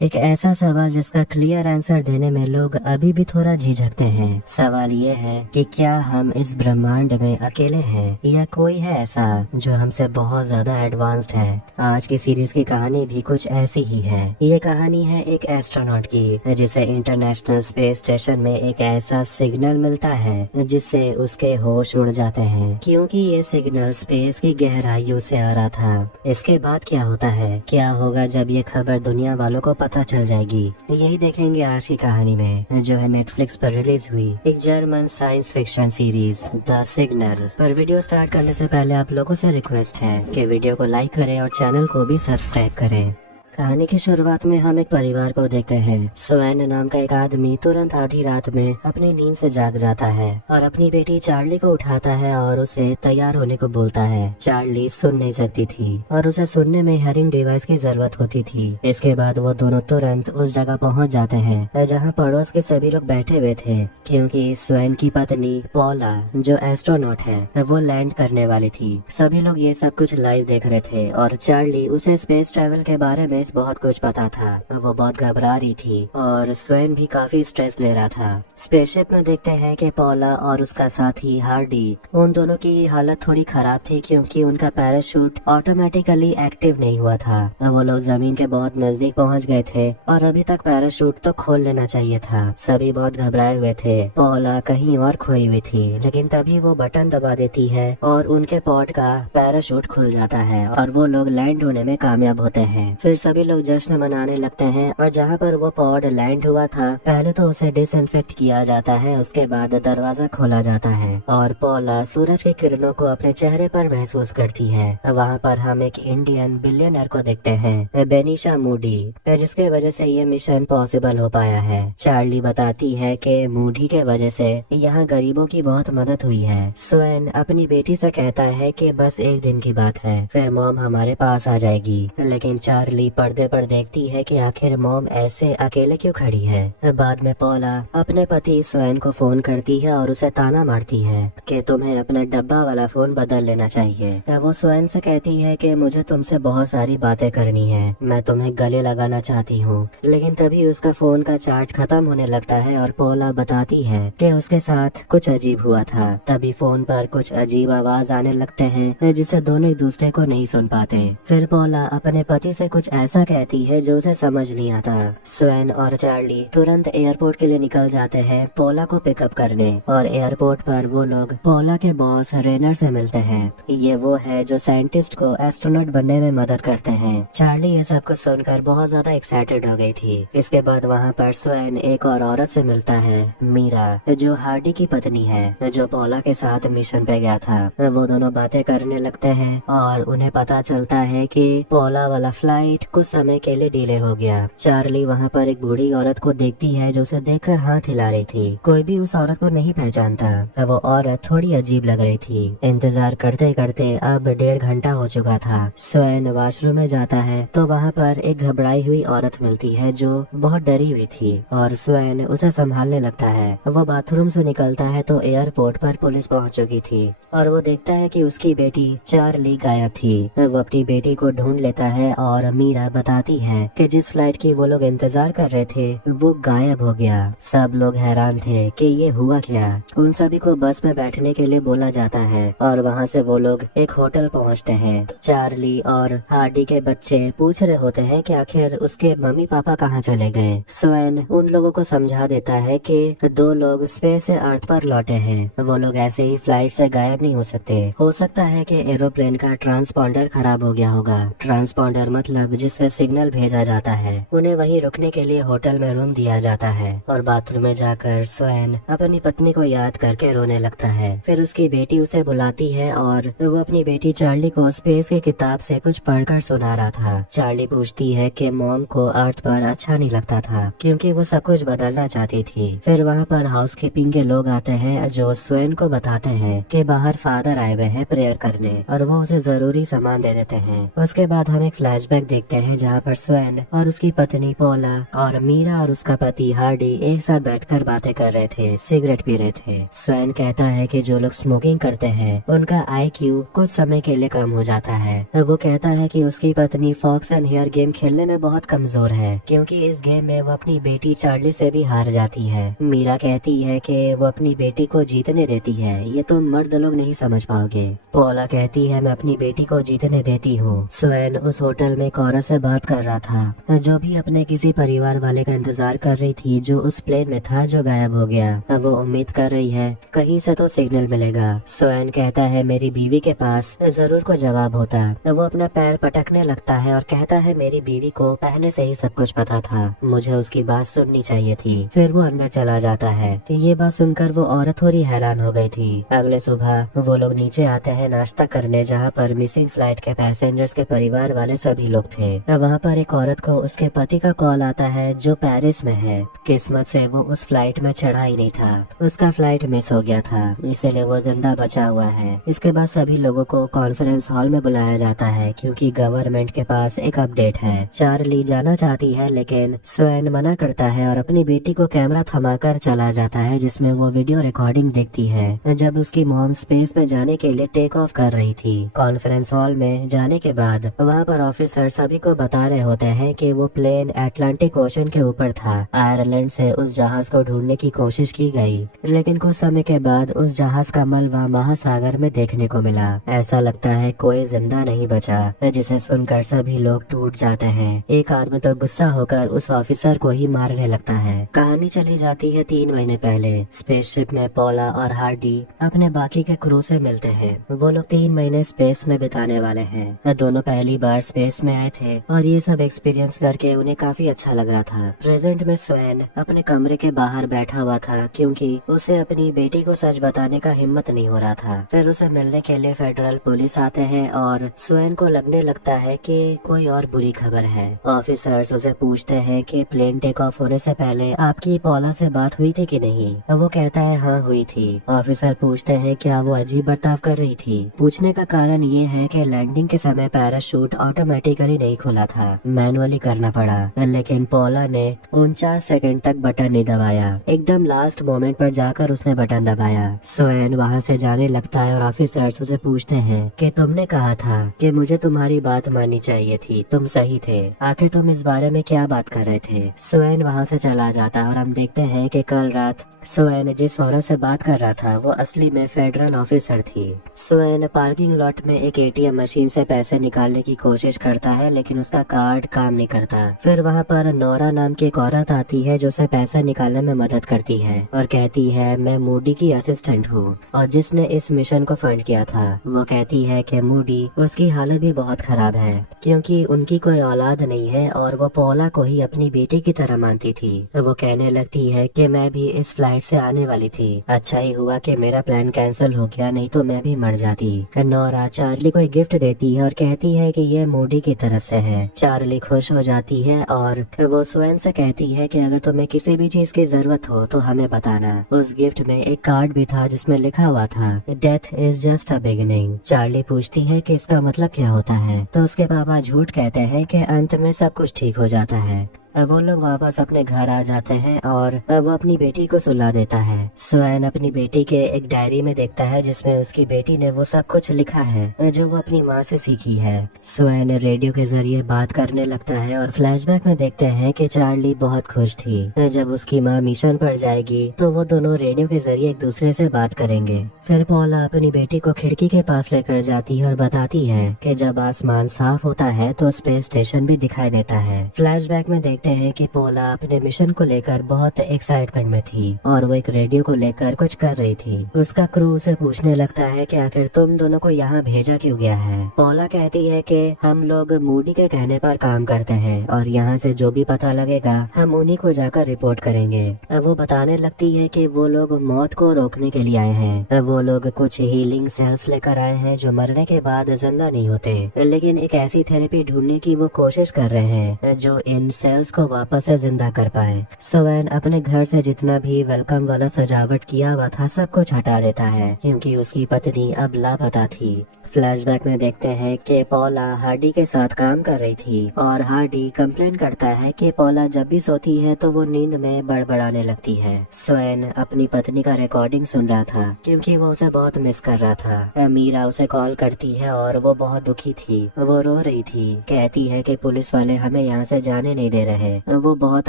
एक ऐसा सवाल जिसका क्लियर आंसर देने में लोग अभी भी थोड़ा झिझकते हैं। सवाल ये है कि क्या हम इस ब्रह्मांड में अकेले हैं या कोई है ऐसा जो हमसे बहुत ज्यादा एडवांस्ड है। आज की सीरीज की कहानी भी कुछ ऐसी ही है। ये कहानी है एक एस्ट्रोनॉट की जिसे इंटरनेशनल स्पेस स्टेशन में एक ऐसा सिग्नल मिलता है जिससे उसके होश उड़ जाते हैं, क्योंकि ये सिग्नल स्पेस की गहराइयों से आ रहा था। इसके बाद क्या होता है, क्या होगा जब ये खबर दुनिया वालों को पता चल जाएगी, यही देखेंगे आज की कहानी में, जो है नेटफ्लिक्स पर रिलीज हुई एक German science fiction series the signal. पर वीडियो स्टार्ट करने से पहले आप लोगों से रिक्वेस्ट है कि वीडियो को लाइक करें और चैनल को भी सब्सक्राइब करें। कहानी की शुरुआत में हम एक परिवार को देखते हैं। स्वेन नाम का एक आदमी तुरंत आधी रात में अपनी नींद से जाग जाता है और अपनी बेटी चार्ली को उठाता है और उसे तैयार होने को बोलता है। चार्ली सुन नहीं सकती थी और उसे सुनने में हियरिंग डिवाइस की जरूरत होती थी। इसके बाद वो दोनों तुरंत उस जगह पहुंच जाते हैं जहां पड़ोस के सभी लोग बैठे हुए थे, क्योंकि स्वेन की पत्नी पॉला जो एस्ट्रोनॉट है वो लैंड करने वाली थी। सभी लोग ये सब कुछ लाइव देख रहे थे और चार्ली उसे स्पेस ट्रेवल के बारे में बहुत कुछ पता था। वो बहुत घबरा रही थी और स्वेन भी काफी स्ट्रेस ले रहा था। स्पेसशिप में देखते हैं कि पॉला और उसका साथी हार्डी, उन दोनों की हालत थोड़ी खराब थी क्योंकि उनका पैराशूट ऑटोमेटिकली एक्टिव नहीं हुआ था। वो लोग जमीन के बहुत नजदीक पहुंच गए थे और अभी तक पैराशूट तो खोल लेना चाहिए था। सभी बहुत घबराए हुए थे। पॉला कहीं और खोई हुई थी, लेकिन तभी वो बटन दबा देती है और उनके पॉड का पैराशूट खुल जाता है और वो लोग लैंड होने में कामयाब होते हैं। फिर सभी लोग जश्न मनाने लगते हैं और जहाँ पर वो पॉड लैंड हुआ था पहले तो उसे डिसइंफेक्ट किया जाता है, उसके बाद दरवाजा खोला जाता है और पॉला सूरज की किरणों को अपने चेहरे पर महसूस करती है। वहाँ पर हम एक इंडियन बिलियनर को देखते हैं, बेनिशा मूडी, जिसके वजह से ये मिशन पॉसिबल हो पाया है। चार्ली बताती है कि मूडी के वजह से यहाँ गरीबों की बहुत मदद हुई है। स्वेन अपनी बेटी से कहता है कि बस एक दिन की बात है, फिर मॉम हमारे पास आ जाएगी, लेकिन चार्ली पर्दे पर देखती है कि आखिर मॉम ऐसे अकेले क्यों खड़ी है। बाद में पॉला अपने पति स्वेन को फोन करती है और उसे ताना मारती है कि तुम्हें अपना डब्बा वाला फोन बदल लेना चाहिए। वो स्वेन से कहती है कि मुझे तुमसे बहुत सारी बातें करनी है, मैं तुम्हें गले लगाना चाहती हूँ, लेकिन तभी उसका फोन का चार्ज खत्म होने लगता है और पॉला बताती है कि उसके साथ कुछ अजीब हुआ था। तभी फोन पर कुछ अजीब आवाज आने लगते हैं जिसे दोनों एक दूसरे को नहीं सुन पाते। फिर पॉला अपने पति से कुछ ऐसा कहती है जो उसे समझ नहीं आता। स्वेन और चार्ली तुरंत एयरपोर्ट के लिए निकल जाते हैं पॉला को पिकअप करने और एयरपोर्ट पर वो लोग पॉला के बॉस रेनर से मिलते हैं। ये वो है जो साइंटिस्ट को एस्ट्रोनॉट बनने में मदद करते हैं। चार्ली ये सब कुछ सुनकर बहुत ज्यादा एक्साइटेड हो गई थी। इसके बाद वहाँ पर स्वेन एक और औरत से मिलता है, मीरा, जो हार्डी की पत्नी है, जो पॉला के साथ मिशन पे गया था। वो दोनों बातें करने लगते हैं और उन्हें पता चलता है कि पॉला वाला फ्लाइट कुछ समय के लिए डिले हो गया। चार्ली वहाँ पर एक बूढ़ी औरत को देखती है जो उसे देखकर हाथ हिला रही थी। कोई भी उस औरत को नहीं पहचानता। वो औरत थोड़ी अजीब लग रही थी। इंतजार करते करते अब 1.5 घंटा हो चुका था। स्वेन वॉशरूम में जाता है तो वहाँ पर एक घबराई हुई औरत मिलती है जो बहुत डरी हुई थी और स्वेन उसे संभालने लगता है। वो बाथरूम से निकलता है तो एयरपोर्ट पर पुलिस पहुँच चुकी थी और वो देखता है कि उसकी बेटी चार्ली गायब थी। वो अपनी बेटी को ढूंढ लेता है और मीरा बताती है कि जिस फ्लाइट की वो लोग इंतजार कर रहे थे वो गायब हो गया। सब लोग हैरान थे कि ये हुआ क्या। उन सभी को बस में बैठने के लिए बोला जाता है और वहाँ से वो लोग एक होटल पहुँचते हैं। चार्ली और हार्डी के बच्चे पूछ रहे होते हैं कि आखिर उसके मम्मी पापा कहाँ चले गए। स्वेन उन लोगों को समझा देता है कि 2 लोग स्पेस से अर्थ पर लौटे हैं, वो लोग ऐसे ही फ्लाइट से गायब नहीं हो सकते। हो सकता है कि एरोप्लेन का ट्रांसपॉन्डर खराब हो गया होगा। ट्रांसपॉन्डर मतलब जिससे सिग्नल भेजा जाता है। उन्हें वहीं रुकने के लिए होटल में रूम दिया जाता है और बाथरूम में जाकर स्वेन अपनी पत्नी को याद करके रोने लगता है। फिर उसकी बेटी उसे बुलाती है और वो अपनी बेटी चार्ली को स्पेस की किताब से कुछ पढ़कर सुना रहा था। चार्ली पूछती है कि मॉम को अर्थ पर अच्छा नहीं लगता था क्योंकि वो सब कुछ बदलना चाहती थी। फिर वहाँ पर हाउसकीपिंग के लोग आते हैं जो स्वेन को बताते हैं कि बाहर फादर आए हुए हैं प्रेयर करने और वो उसे जरूरी सामान दे देते हैं। उसके बाद हम एक फ्लैशबैक देखते हैं जहाँ पर स्वैन और उसकी पत्नी पोला और मीरा और उसका पति हार्डी एक साथ बैठकर बातें कर रहे थे, सिगरेट पी रहे थे। स्वैन कहता है कि जो लोग स्मोकिंग करते हैं उनका IQ कुछ समय के लिए कम हो जाता है। वो कहता है कि उसकी पत्नी फॉक्स एंड हेयर गेम खेलने में बहुत कमजोर है, क्योंकि इस गेम में वो अपनी बेटी चार्ली से भी हार जाती है। मीरा कहती है कि वो अपनी बेटी को जीतने देती है, ये तुम मर्द लोग नहीं समझ पाओगे। पोला कहती है मैं अपनी बेटी को जीतने देती हूँ। स्वैन उस होटल में एक औरत से बात कर रहा था जो भी अपने किसी परिवार वाले का इंतजार कर रही थी, जो उस प्लेन में था जो गायब हो गया। वो उम्मीद कर रही है कहीं से तो सिग्नल मिलेगा। स्वैन कहता है मेरी बीवी के पास जरूर कोई जवाब होता। वो अपना पैर पटकने लगता है और कहता है मेरी बीवी को पहले से ही सब कुछ पता था, मुझे उसकी बात सुननी चाहिए थी। फिर वो अंदर चला जाता है। ये बात सुनकर वो औरत थोड़ी हैरान हो गई थी। अगले सुबह वो लोग नीचे आते हैं नाश्ता करने, जहाँ पर मिसिंग फ्लाइट के पैसेंजर्स के परिवार वाले सभी लोग थे। वहाँ पर एक औरत को उसके पति का कॉल आता है जो पेरिस में है। किस्मत से वो उस फ्लाइट में चढ़ा ही नहीं था, उसका फ्लाइट मिस हो गया था, इसलिए वो जिंदा बचा हुआ है। इसके बाद सभी लोगों को कॉन्फ्रेंस हॉल में बुलाया जाता है, क्योंकि गवर्नमेंट के पास एक अपडेट है। चार्ली जाना चाहती है लेकिन स्वैन मना करता है और अपनी बेटी को कैमरा थमाकर चला जाता है, जिसमें वो वीडियो रिकॉर्डिंग देखती है जब उसकी मॉम स्पेस में जाने के लिए टेक ऑफ कर रही थी। कॉन्फ्रेंस हॉल में जाने के बाद वहाँ पर ऑफिसर सभी को बता रहे होते हैं कि वो प्लेन अटलांटिक ओशन के ऊपर था। आयरलैंड से उस जहाज को ढूंढने की कोशिश की गई, लेकिन कुछ समय के बाद उस जहाज का मलबा महासागर में देखने को मिला। ऐसा लगता है कोई जिंदा नहीं बचा, जिसे सुनकर सभी लोग टूट जाते हैं। एक आदमी तो गुस्सा होकर उस ऑफिसर को ही मारने लगता है। कहानी चली जाती है 3 महीने पहले। स्पेसशिप में पोला और हार्डी अपने बाकी के क्रू से मिलते हैं। वो लोग 3 महीने स्पेस में बिताने वाले हैं। दोनों पहली बार स्पेस में आए थे और ये सब एक्सपीरियंस करके उन्हें काफी अच्छा लग रहा था। प्रेजेंट में स्वैन अपने कमरे के बाहर बैठा हुआ था, क्योंकि उसे अपनी बेटी को सच बताने का हिम्मत नहीं हो रहा था। फिर उसे मिलने के लिए फेडरल पुलिस आते हैं और स्वैन को लगने लगता है कि कोई और बुरी खबर है। ऑफिसर्स उसे पूछते हैं कि प्लेन टेक ऑफ होने से पहले आपकी पोला से बात हुई थी कि नहीं। वो कहता है हाँ हुई थी। ऑफिसर पूछते हैं क्या वो अजीब बर्ताव कर रही थी। पूछने का कारण ये है कि लैंडिंग के समय पैराशूट ऑटोमेटिकली नहीं खुला था, मैनुअली करना पड़ा। लेकिन पोला ने 49 सेकंड तक बटन नहीं दबाया। एकदम लास्ट मोमेंट पर जाकर उसने बटन दबाया। स्वैन वहाँ से जाने लगता है और ऑफिसर्स उसे पूछते हैं कि तुमने कहा था कि मुझे तुम्हारी बात माननी चाहिए थी, तुम सही थे, आखिर तुम इस बारे में क्या बात कर रहे थे। स्वैन वहाँ से चला जाता है और हम देखते हैं कि कल रात स्वैन जिस औरत से बात कर रहा था वो असली में फेडरल ऑफिसर थी। स्वैन पार्किंग लॉट में एक ATM मशीन से पैसे निकालने की कोशिश करता है, लेकिन उसका कार्ड काम नहीं करता। फिर वहाँ पर नोरा नाम की एक औरत आती है जो उसे पैसा निकालने में मदद करती है और कहती है मैं मूडी की असिस्टेंट हूँ और जिसने इस मिशन को फंड किया था। वो कहती है कि मूडी उसकी हालत भी बहुत खराब है, क्योंकि उनकी कोई औलाद नहीं है और वो पोला को ही अपनी बेटी की तरह मानती थी। वो कहने लगती है कि मैं भी इस फ्लाइट से आने वाली थी, अच्छा ही हुआ कि मेरा प्लान कैंसिल हो गया, नहीं तो मैं भी मर जाती। नोरा चार्ली को एक गिफ्ट देती है और कहती है कि ये मूडी की तरफ से है। चार्ली खुश हो जाती है और वो स्वैन से कहती है कि अगर तुम्हें किसी भी चीज की जरूरत हो तो हमें बताना। उस गिफ्ट में एक कार्ड भी था जिसमें लिखा हुआ था death is just a beginning. Charlie पूछती है कि इसका मतलब क्या होता है, तो उसके पापा झूठ कहते हैं कि अंत में सब कुछ ठीक हो जाता है। वो लोग वापस अपने घर आ जाते हैं और वो अपनी बेटी को सुला देता है। स्वैन अपनी बेटी के एक डायरी में देखता है जिसमें उसकी बेटी ने वो सब कुछ लिखा है जो वो अपनी माँ से सीखी है। स्वैन रेडियो के जरिए बात करने लगता है और फ्लैशबैक में देखते हैं कि चार्ली बहुत खुश थी। जब उसकी माँ मिशन पर जाएगी तो वो दोनों रेडियो के जरिए एक दूसरे से बात करेंगे। फिर पोला अपनी बेटी को खिड़की के पास लेकर जाती है और बताती है कि जब आसमान साफ होता है तो स्पेस स्टेशन भी दिखाई देता है। फ्लैशबैक में देखते हैं कि पोला अपने मिशन को लेकर बहुत एक्साइटमेंट में थी और वो एक रेडियो को लेकर कुछ कर रही थी। उसका क्रू उसे पूछने लगता है कि आखिर तुम दोनों को यहाँ भेजा क्यों गया है। पोला कहती है कि हम लोग मूडी के कहने पर काम करते हैं और यहाँ से जो भी पता लगेगा हम उन्हीं को जाकर रिपोर्ट करेंगे। वो बताने लगती है कि वो लोग मौत को रोकने के लिए आए हैं। वो लोग कुछ हीलिंग सेल्स लेकर आए हैं जो मरने के बाद जिंदा नहीं होते, लेकिन एक ऐसी थेरेपी ढूंढने की वो कोशिश कर रहे हैं जो इन सेल्स को वापस से जिंदा कर पाए। स्वेन अपने घर से जितना भी वेलकम वाला सजावट किया हुआ था सब कुछ हटा देता है क्योंकि उसकी पत्नी अब लापता थी। फ्लैशबैक में देखते हैं कि पॉला हार्डी के साथ काम कर रही थी और हार्डी कंप्लेन करता है कि पॉला जब भी सोती है तो वो नींद में बड़बड़ाने लगती है। स्वेन अपनी पत्नी का रिकॉर्डिंग सुन रहा था क्योंकि वो उसे बहुत मिस कर रहा था। मीरा उसे कॉल करती है और वो बहुत दुखी थी। वो रो रही थी, कहती है कि पुलिस वाले हमें यहाँ से जाने नहीं दे रहे। वो बहुत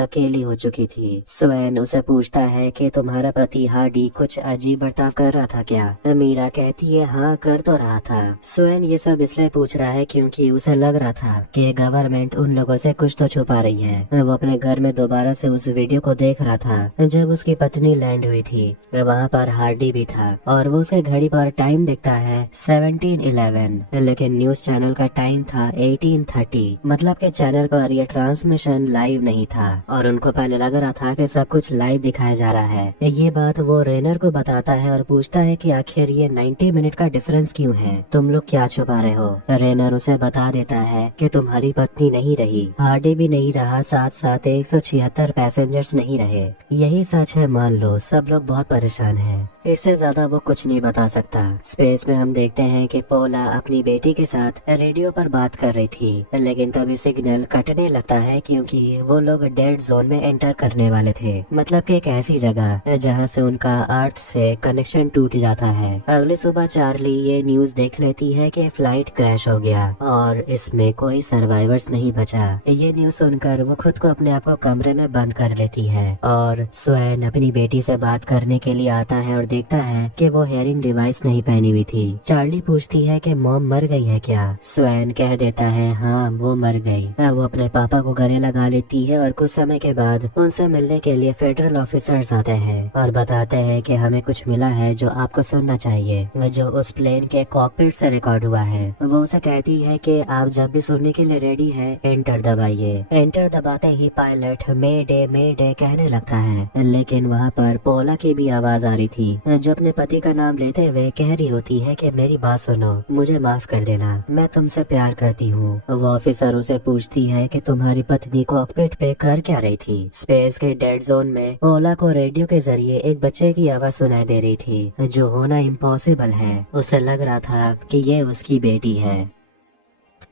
अकेली हो चुकी थी। स्वेन उसे पूछता है कि तुम्हारा पति हार्डी कुछ अजीब बर्ताव कर रहा था क्या? मीरा कहती है हाँ कर तो रहा था। स्वेन ये सब इसलिए पूछ रहा है क्योंकि उसे लग रहा था कि गवर्नमेंट उन लोगों से कुछ तो छुपा रही है। वो अपने घर में दोबारा से उस वीडियो को देख रहा था जब उसकी पत्नी लैंड हुई थी। वहाँ पर हार्डी भी था और वो उसके घड़ी पर टाइम देखता है 17:11, लेकिन न्यूज चैनल का टाइम था 18:30। मतलब के चैनल पर यह ट्रांसमिशन लाइव नहीं था और उनको पहले लग रहा था कि सब कुछ लाइव दिखाया जा रहा है। ये बात वो रेनर को बताता है और पूछता है कि आखिर ये 90 मिनट का डिफरेंस क्यों है, तुम लोग क्या छुपा रहे हो? रेनर उसे बता देता है कि तुम्हारी पत्नी नहीं रही, हार्डी भी नहीं रहा, साथ साथ 176 पैसेंजर्स नहीं रहे। यही सच है, मान लो। सब लोग बहुत परेशान हैं। इससे ज्यादा वो कुछ नहीं बता सकता। स्पेस में हम देखते हैं कि पोला अपनी बेटी के साथ रेडियो पर बात कर रही थी, लेकिन तभी सिग्नल कटने लगता है क्योंकि वो लोग डेड जोन में एंटर करने वाले थे। मतलब कि एक ऐसी जगह जहां से उनका अर्थ से कनेक्शन टूट जाता है। अगली सुबह चार्ली ये न्यूज देख लेती है कि फ्लाइट क्रैश हो गया और इसमें कोई सर्वाइवर्स नहीं बचा। ये न्यूज सुनकर वो खुद को अपने आप को कमरे में बंद कर लेती है और स्वेन अपनी बेटी से बात करने के लिए आता है और देखता है कि वो हेयरिंग डिवाइस नहीं पहनी हुई थी। चार्ली पूछती है कि मॉम मर गई है क्या? स्वेन कह देता है हाँ वो मर गई। वो अपने पापा को गले लगा लेती है और कुछ समय के बाद उनसे मिलने के लिए फेडरल ऑफिसर्स आते हैं और बताते हैं कि हमें कुछ मिला है जो आपको सुनना चाहिए, जो उस प्लेन के कॉकपिट से रिकॉर्ड हुआ है। वो उसे कहती है कि आप जब भी सुनने के लिए रेडी है एंटर दबाइए। एंटर दबाते ही पायलट मे डे कहने लगता है, लेकिन वहाँ पर पोला की भी आवाज आ रही थी जो अपने पति का नाम लेते हुए कह रही होती है कि मेरी बात सुनो, मुझे माफ कर देना, मैं तुमसे प्यार करती हूँ। वो ऑफिसर उसे पूछती है कि तुम्हारी पत्नी कॉकपिट पे कर क्या रही थी? स्पेस के डेड जोन में पोला को रेडियो के जरिए एक बच्चे की आवाज सुनाई दे रही थी जो होना इम्पॉसिबल है। उसे लग रहा था कि ये उसकी बेटी है।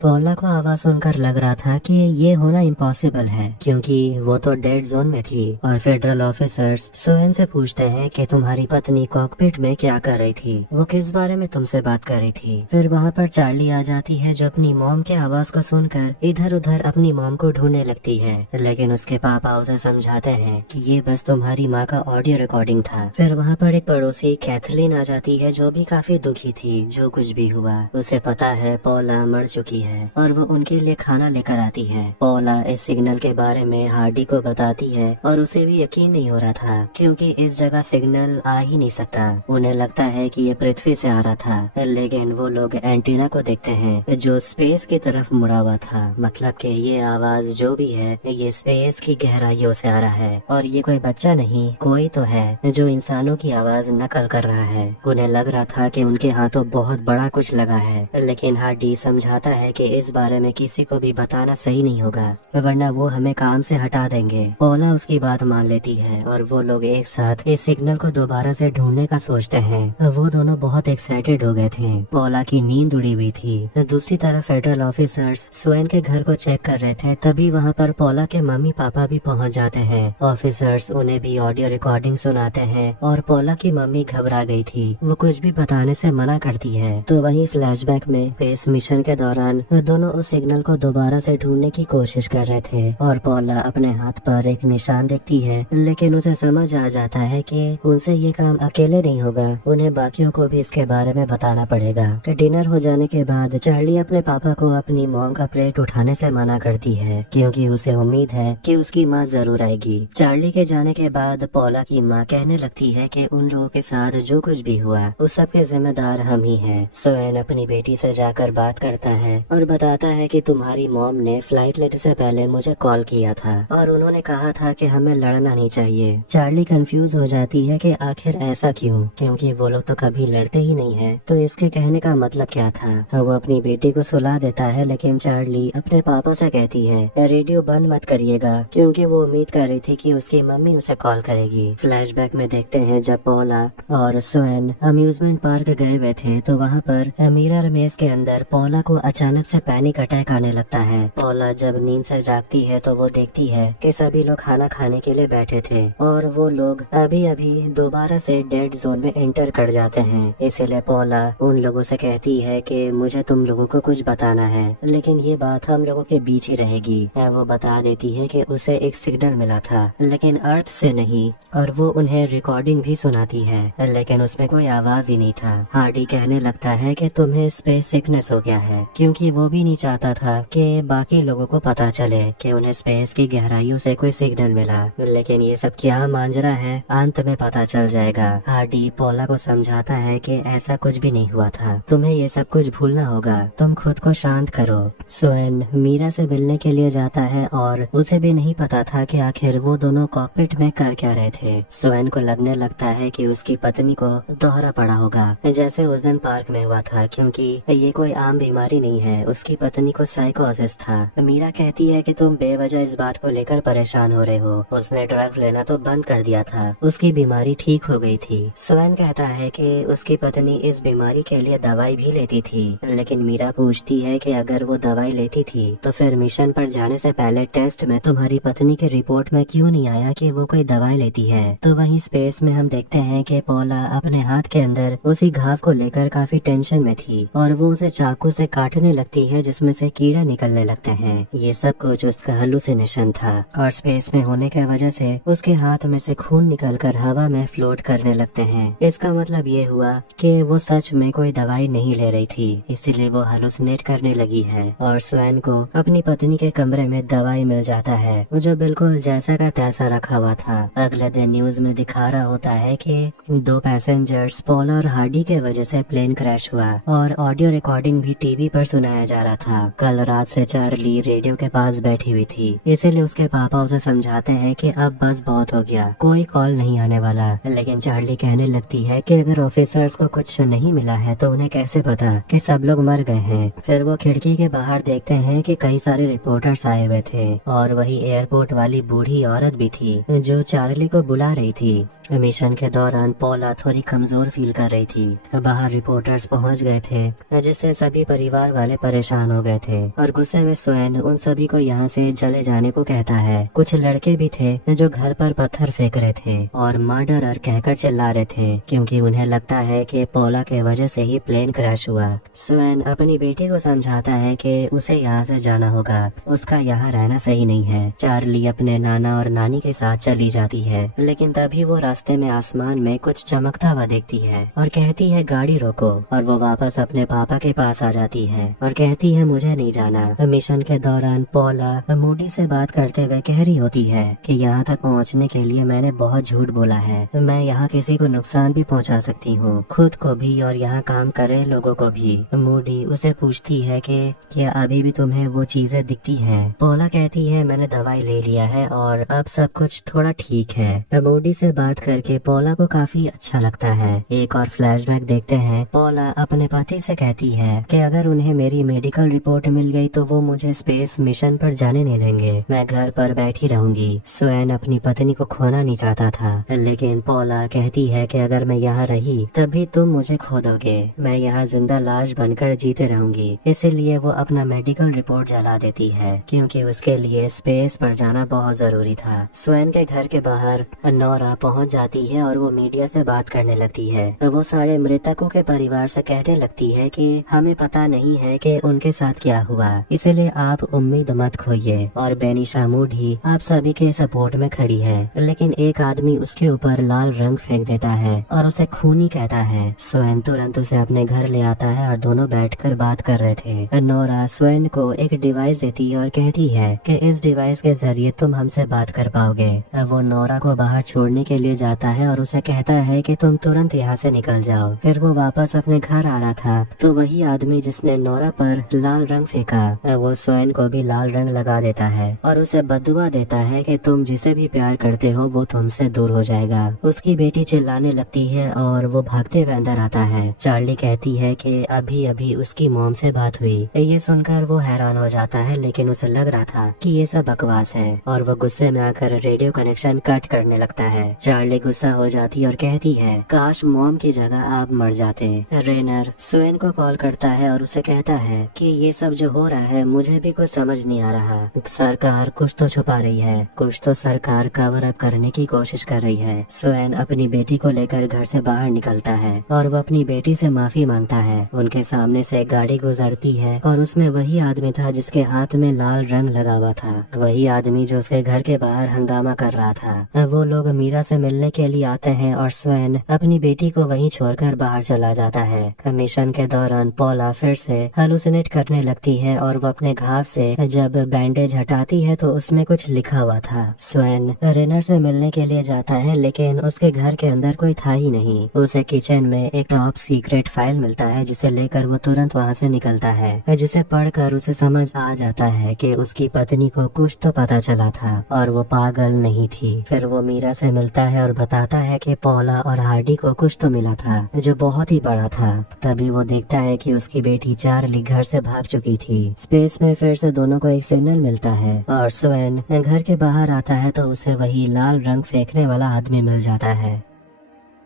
पोला को आवाज सुनकर लग रहा था कि ये होना इम्पॉसिबल है क्योंकि वो तो डेड जोन में थी। और फेडरल ऑफिसर्स स्वेन से पूछते हैं कि तुम्हारी पत्नी कॉकपिट में क्या कर रही थी, वो किस बारे में तुमसे बात कर रही थी। फिर वहाँ पर चार्ली आ जाती है जो अपनी मॉम के आवाज को सुनकर इधर उधर अपनी मॉम को ढूंढने लगती है, लेकिन उसके पापा उसे समझाते हैं कि ये बस तुम्हारी माँ का ऑडियो रिकॉर्डिंग था। फिर वहाँ पर एक पड़ोसी कैथलीन आ जाती है जो भी काफी दुखी थी जो कुछ भी हुआ। उसे पता है पोला मर चुकी है और वो उनके लिए खाना लेकर आती है। पोला इस सिग्नल के बारे में हार्डी को बताती है और उसे भी यकीन नहीं हो रहा था क्योंकि इस जगह सिग्नल आ ही नहीं सकता। उन्हें लगता है कि ये पृथ्वी से आ रहा था, लेकिन वो लोग एंटीना को देखते हैं जो स्पेस की तरफ मुड़ा हुआ था। मतलब कि ये आवाज जो भी है ये स्पेस की गहराइयों से आ रहा है और ये कोई बच्चा नहीं, कोई तो है जो इंसानों की आवाज नकल कर रहा है। उन्हें लग रहा था कि उनके हाथों बहुत बड़ा कुछ लगा है, लेकिन हार्डी समझाता है कि इस बारे में किसी को भी बताना सही नहीं होगा वरना वो हमें काम से हटा देंगे। पोला उसकी बात मान लेती है और वो लोग एक साथ इस सिग्नल को दोबारा से ढूंढने का सोचते हैं। वो दोनों बहुत एक्साइटेड हो गए थे। पोला की नींद उड़ी हुई थी। दूसरी तरफ फेडरल ऑफिसर्स स्वेन के घर को चेक कर रहे थे, तभी वहाँ पर पोला के मम्मी पापा भी पहुँच जाते हैं। ऑफिसर्स उन्हें भी ऑडियो रिकॉर्डिंग सुनाते हैं और पोला की मम्मी घबरा गई थी, वो कुछ भी बताने से मना करती है। तो वही फ्लैशबैक में स्पेस मिशन के दौरान दोनों उस सिग्नल को दोबारा से ढूंढने की कोशिश कर रहे थे और पोला अपने हाथ पर एक निशान देखती है, लेकिन उसे समझ आ जाता है कि उनसे ये काम अकेले नहीं होगा, उन्हें बाकियों को भी इसके बारे में बताना पड़ेगा। डिनर हो जाने के बाद चार्ली अपने पापा को अपनी मॉम का प्लेट उठाने से मना करती है क्योंकि उसे उम्मीद है कि उसकी माँ जरूर आएगी। चार्ली के जाने के बाद पोला की माँ कहने लगती है कि उन लोगों के साथ जो कुछ भी हुआ उस सब के जिम्मेदार हम ही हैं। स्वेन अपनी बेटी से जाकर बात करता है और और बताता है कि तुम्हारी मॉम ने फ्लाइट लेने से पहले मुझे कॉल किया था और उन्होंने कहा था कि हमें लड़ना नहीं चाहिए। चार्ली कंफ्यूज हो जाती है कि आखिर ऐसा क्यों, क्योंकि वो लोग तो कभी लड़ते ही नहीं है, तो इसके कहने का मतलब क्या था। वो अपनी बेटी को सुला देता है, लेकिन चार्ली अपने पापा से कहती है रेडियो बंद मत करिएगा, क्योंकि वो उम्मीद कर रही थी कि उसकी मम्मी उसे कॉल करेगी। फ्लैशबैक में देखते हैं जब पॉला और स्वेन अम्यूजमेंट पार्क गए हुए थे तो वहाँ पर मिरर मेज के अंदर पॉला को अचानक से पैनिक अटैक आने लगता है। पॉला जब नींद से जागती है तो वो देखती है कि सभी लोग खाना खाने के लिए बैठे थे और वो लोग अभी अभी दोबारा से डेड जोन में एंटर कर जाते हैं। इसीलिए पॉला उन लोगों से कहती है कि मुझे तुम लोगों को कुछ बताना है, लेकिन ये बात हम लोगों के बीच ही रहेगी। वो बता देती है कि उसे एक सिग्नल मिला था, लेकिन अर्थ से नहीं, और वो उन्हें रिकॉर्डिंग भी सुनाती है, लेकिन उसमें कोई आवाज ही नहीं था। हार्डी कहने लगता है कि तुम्हें स्पेस सिकनेस हो गया है, क्योंकि वो भी नहीं चाहता था कि बाकी लोगों को पता चले कि उन्हें स्पेस की गहराइयों से कोई सिग्नल मिला। लेकिन ये सब क्या मांजरा है, अंत में पता चल जाएगा। हार्डी पॉला को समझाता है कि ऐसा कुछ भी नहीं हुआ था, तुम्हें ये सब कुछ भूलना होगा, तुम खुद को शांत करो। स्वेन मीरा से मिलने के लिए जाता है और उसे भी नहीं पता था कि आखिर वो दोनों कॉकपिट में कर क्या रहे थे। स्वेन को लगने लगता है कि उसकी पत्नी को दोहरा पड़ा होगा, जैसे उस दिन पार्क में हुआ था, क्योंकि ये कोई आम बीमारी नहीं है, उसकी पत्नी को साइकोसिस था। मीरा कहती है कि तुम बेवजह इस बात को लेकर परेशान हो रहे हो, उसने ड्रग्स लेना तो बंद कर दिया था, उसकी बीमारी ठीक हो गई थी। स्वेन कहता है कि उसकी पत्नी इस बीमारी के लिए दवाई भी लेती थी, लेकिन मीरा पूछती है कि अगर वो दवाई लेती थी तो फिर मिशन पर जाने से पहले टेस्ट में तुम्हारी पत्नी के रिपोर्ट में क्यों नहीं आया कि वो कोई दवाई लेती है। तो वहीं स्पेस में हम देखते हैं कि पॉला अपने हाथ के अंदर उसी घाव को लेकर काफी टेंशन में थी और वो उसे चाकू से काटने लगती है, जिसमें से कीड़ा निकलने लगते हैं। ये सब कुछ उसका हेलुसिनेशन था और स्पेस में होने की वजह से उसके हाथ में से खून निकलकर हवा में फ्लोट करने लगते हैं। इसका मतलब ये हुआ कि वो सच में कोई दवाई नहीं ले रही थी, इसीलिए वो हेलुसिनेट करने लगी है। और स्वेन को अपनी पत्नी के कमरे में दवाई मिल जाता है, जो बिल्कुल जैसा का तैसा रखा हुआ था। अगले दिन न्यूज में दिखा रहा होता है कि 2 पैसेंजर्स पॉला और हार्डी के वजह से प्लेन क्रैश हुआ और ऑडियो रिकॉर्डिंग भी टीवी पर सुनाया जा रहा था। कल रात से चार्ली रेडियो के पास बैठी हुई थी, इसीलिए उसके पापा उसे समझाते हैं कि अब बस बहुत हो गया, कोई कॉल नहीं आने वाला। लेकिन चार्ली कहने लगती है कि अगर ऑफिसर्स को कुछ नहीं मिला है तो उन्हें कैसे पता कि सब लोग मर गए हैं। फिर वो खिड़की के बाहर देखते हैं कि कई सारे रिपोर्टर्स आए हुए थे और वही एयरपोर्ट वाली बूढ़ी औरत भी थी जो चार्ली को बुला रही थी। मिशन के दौरान पॉला थोड़ी कमजोर फील कर रही थी। बाहर रिपोर्टर्स पहुंच गए थे, जिससे सभी परिवार वाले परेशान हो गए थे और गुस्से में स्वेन उन सभी को यहाँ से चले जाने को कहता है। कुछ लड़के भी थे जो घर पर पत्थर फेंक रहे थे और मर्डरर कहकर चिल्ला रहे थे, क्योंकि उन्हें लगता है कि पॉला के वजह से ही प्लेन क्रैश हुआ। स्वेन अपनी बेटी को समझाता है कि उसे यहाँ से जाना होगा, उसका यहाँ रहना सही नहीं है। चार्ली अपने नाना और नानी के साथ चली जाती है, लेकिन तभी वो रास्ते में आसमान में कुछ चमकता हुआ देखती है और कहती है गाड़ी रोको, और वो वापस अपने पापा के पास आ जाती है और कहती है मुझे नहीं जाना। मिशन के दौरान पॉला मूडी से बात करते हुए कह रही होती है कि यहाँ तक पहुँचने के लिए मैंने बहुत झूठ बोला है, मैं यहाँ किसी को नुकसान भी पहुँचा सकती हूँ, खुद को भी और यहाँ काम कर रहे लोगों को भी। मूडी उसे पूछती है कि क्या अभी भी तुम्हें वो चीजें दिखती हैं? पॉला कहती है मैंने दवाई ले लिया है और अब सब कुछ थोड़ा ठीक है। मूडी से बात करके पॉला को काफी अच्छा लगता है। एक और फ्लैशबैक देखते हैं। पॉला अपने पति से कहती है कि अगर उन्हें मेरी मेडिकल रिपोर्ट मिल गई तो वो मुझे स्पेस मिशन पर जाने नहीं देंगे, मैं घर पर बैठी रहूंगी। स्वेन अपनी पत्नी को खोना नहीं चाहता था, लेकिन पॉला कहती है कि अगर मैं यहाँ रही तभी तुम मुझे खो दोगे, मैं यहाँ जिंदा लाश बनकर जीते रहूंगी। इसीलिए वो अपना मेडिकल रिपोर्ट जला देती है, क्योंकि उसके लिए स्पेस पर जाना बहुत जरूरी था। स्वेन के घर के बाहर नोरा पहुंच जाती है और वो मीडिया से बात करने लगती है। वो सारे मृतकों के परिवार से कहने लगती है कि हमें पता नहीं है कि उनके साथ क्या हुआ, इसलिए आप उम्मीद मत खोइए। और बेनिशा मूडी आप सभी के सपोर्ट में खड़ी है, लेकिन एक आदमी उसके ऊपर लाल रंग फेंक देता है और उसे खूनी कहता है। स्वेन तुरंत उसे अपने घर ले आता है और दोनों बैठकर बात कर रहे थे। नोरा स्वेन को एक डिवाइस देती है और कहती है कि इस डिवाइस के जरिए तुम हमसे बात कर पाओगे। वो नोरा को बाहर छोड़ने के लिए जाता है और उसे कहता है कि तुम तुरंत यहाँ से निकल जाओ। फिर वो वापस अपने घर आ रहा था तो वही आदमी जिसने नोरा पर लाल रंग फेंका। वो स्वयं को भी लाल रंग लगा देता है और उसे बद्दुआ देता है कि तुम जिसे भी प्यार करते हो वो तुमसे दूर हो जाएगा। उसकी बेटी चिल्लाने लगती है और वो भागते हुए अंदर आता है। चार्ली कहती है कि अभी अभी उसकी मॉम से बात हुई। ये सुनकर वो हैरान हो जाता है, लेकिन उसे लग रहा था कि ये सब बकवास है और वो गुस्से में आकर रेडियो कनेक्शन कट करने लगता है। चार्ली गुस्सा हो जाती और कहती है काश मॉम की जगह आप मर जाते। रेनर स्वेन को कॉल करता है और उसे कहता है कि ये सब जो हो रहा है मुझे भी कुछ समझ नहीं आ रहा। सरकार कुछ तो छुपा रही है, कुछ तो सरकार कवर अप करने की कोशिश कर रही है। स्वेन अपनी बेटी को लेकर घर से बाहर निकलता है और वो अपनी बेटी से माफी मांगता है। उनके सामने से एक गाड़ी गुजरती है और उसमें वही आदमी था जिसके हाथ में लाल रंग लगा हुआ था, वही आदमी जो उसके घर के बाहर हंगामा कर रहा था। वो लोग मीरा से मिलने के लिए आते हैं और स्वेन अपनी बेटी को वहीं छोड़कर बाहर चला जाता है। मिशन के दौरान पॉला फिर से हेलुसिनेट करने लगती है और वो अपने घाव से जब बैंडेज हटाती है तो उसमें कुछ लिखा हुआ था। स्वेन रेनर से मिलने के लिए जाता है, लेकिन उसके घर के अंदर कोई था ही नहीं। उसे किचन में एक टॉप सीक्रेट फाइल मिलता है जिसे लेकर वो तुरंत वहाँ से निकलता है, जिसे पढ़कर उसे समझ आ जाता है कि उसकी पत्नी को कुछ तो पता चला था और वो पागल नहीं थी। फिर वो मीरा से मिलता है और बताता है कि पॉला और हार्डी को कुछ तो मिला था जो बहुत ही बड़ा था। तभी वो देखता है कि उसकी बेटी चार्ली घर से भाग चुकी थी। स्पेस में फिर से दोनों को एक सिग्नल मिलता है और स्वेन घर के बाहर आता है तो उसे वही लाल रंग फेंकने वाला आदमी मिल जाता है।